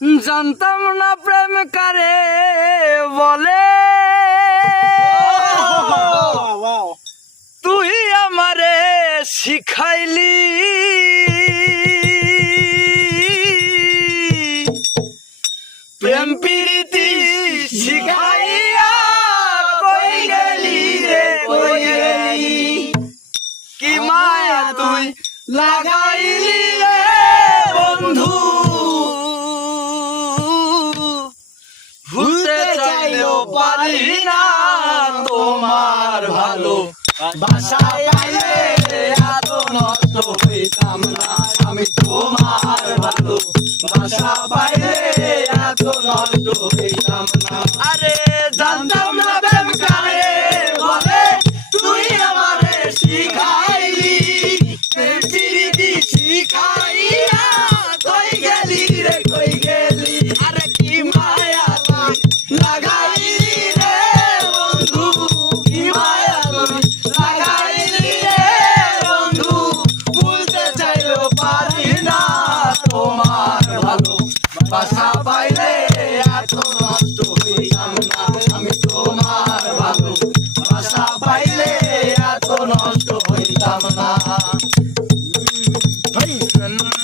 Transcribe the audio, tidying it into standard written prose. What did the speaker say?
জানতাম না প্রেম কারে বলে, তুই আমারে শিখাইলি। প্রেম প্রীতি শিখাইয়া কই গেলি রে কই গেলি, কি মায়া তুই লাগাইলি রে বন্ধু। ভুলতে চাইলেও পারি না তোমার ভালো বাসা পাইলে এত নষ্ট হইতাম না আমি। তোমার ভালো বাসা পাইলে এত নষ্ট হইতাম না। আরে জানতাম না প্রেম কারে বলে, তুই আমারে শিখাইলি। প্রেম প্রীতি শিখাইয়া কই গেলি রে কই গেলি, আরে কি মায়া তুই লাগাইলি রে বন্ধু, কি মায়া তুই লাগাইলি রে বন্ধু। ভুলতে চাইলেও পারি না তোমার ভালো বাসা পাইলে এত নষ্ট হইতাম না আমি। তোমার ভালো বাসা পাইলে এত নষ্ট হইতাম না।